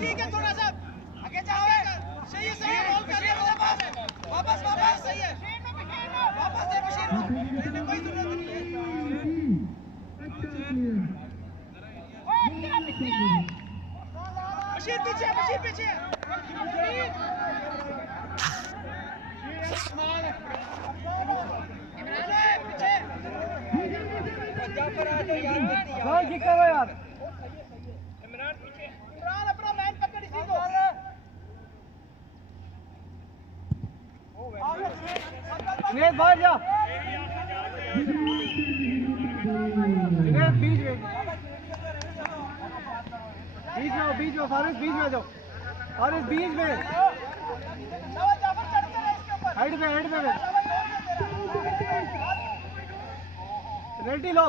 ठीक है, थोड़ा सा आगे जाओ। सही है, रोल कर लिया। वापस सही है। वापस दे मशीन को, कोई जरूरत नहीं है। मशीन पीछे। यार इमरान अपना मैन पकड़ इसी को। जुनेद बाहर जा। जुनेद बीच में फारिस बीच में जाओ। फारिस बीच में हेड में रेडी लो।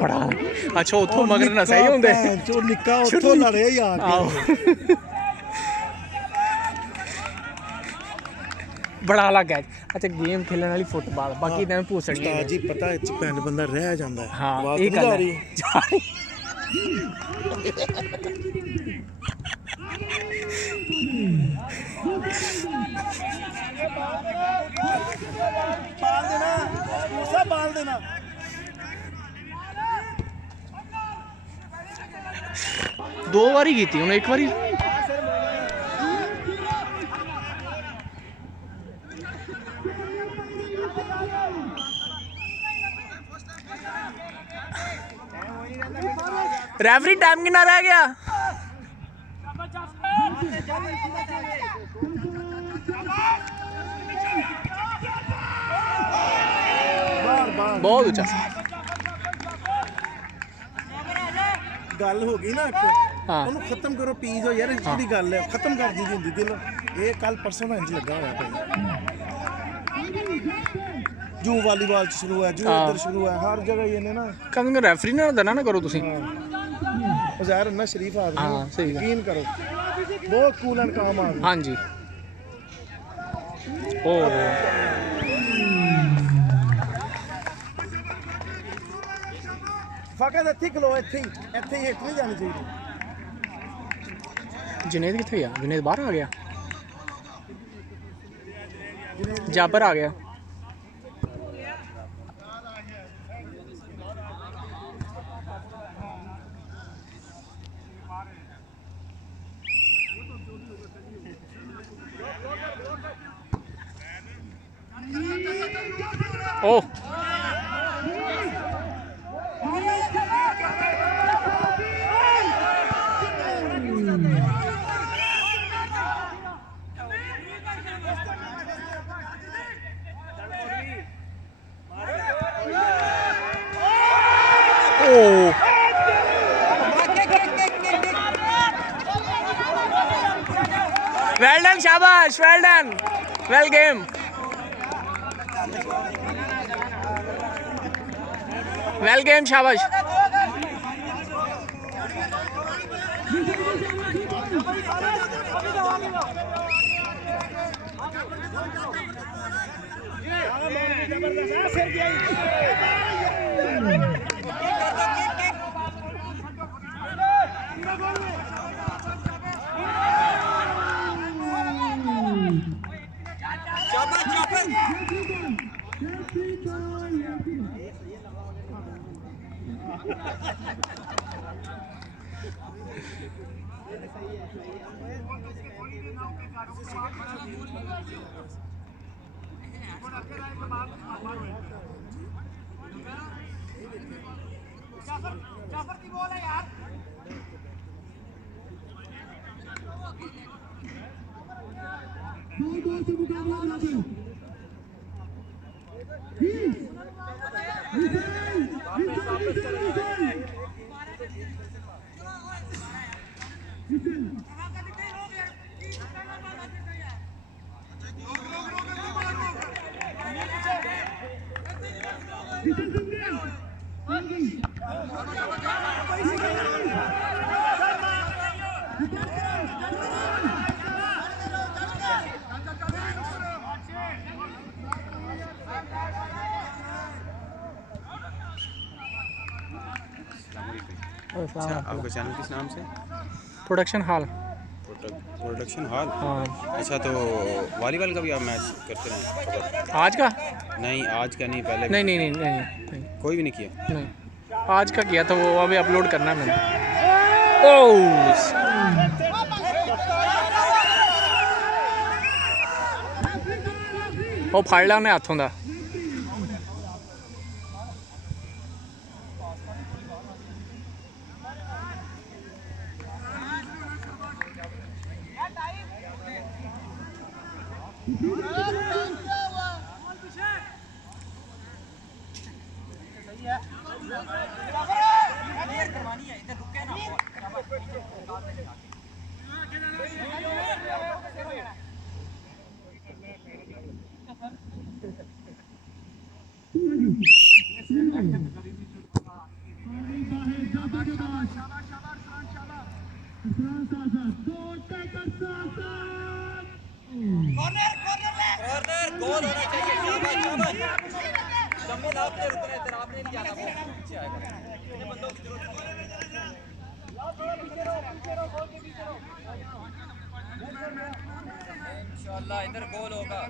बड़ा अच्छा उथों मगर ना सही होंदे जो निक्का उथों लड़े यार। बड़ा अलग है। अच्छा गेम खेलने वाली फुटबॉल बाकी तो पूछड़ी है जी पता है भैन बंदा रह जाता है। हाँ ये गल है। बाल देना दो बारी की थी एक बारी रेफरी टाइम कितना रह गया। बहुत अच्छा गल हो गई ना हाँ खत्म करो पीज हो यार जी गल है खत्म कर दी होंगी दिल ये कल परसों का इंज लगा हुआ जू वॉलीबॉल शुरू है जू इधर शुरू है हर जगह ये ना कम रेफरी ना देना ना करो तुसी ज़ाहिर ना शरीफ आदमी हाँ सही यकीन करो बहुत कूल एंड काम आदमी हाँ जी और फकत इत्थे खलो इत्थे हिट नहीं जानी चाहिए। जुनेद कितने गया जुनेद बाहर आ गया जाबर आ गया ओ Well done, Shabash. Well done. Well game. Well game, Shabash. Jafar की बॉल है यार अच्छा, आपका चैनल किस नाम से? Production hall. Production hall. हाँ। अच्छा, तो वॉलीबॉल का भी आप मैच करते रहे? आज का नहीं, आज का नहीं, पहले नहीं नहीं नहीं नहीं नहीं कोई भी नहीं किया। नहीं, आज का किया था, वो अभी अपलोड करना है मैंने। ओह ਉਹ ਫੜ ਲਿਆ ਉਹਨੇ ਹੱਥੋਂ ਦਾ। गोल होना चाहिए। शाबाश शाबाश, जमीन आपने रुकना है, तेरा आपने नहीं जाना, वो पीछे आएगा। इतने बंदों की जरूरत नहीं है। इंशाल्लाह इधर गोल होगा।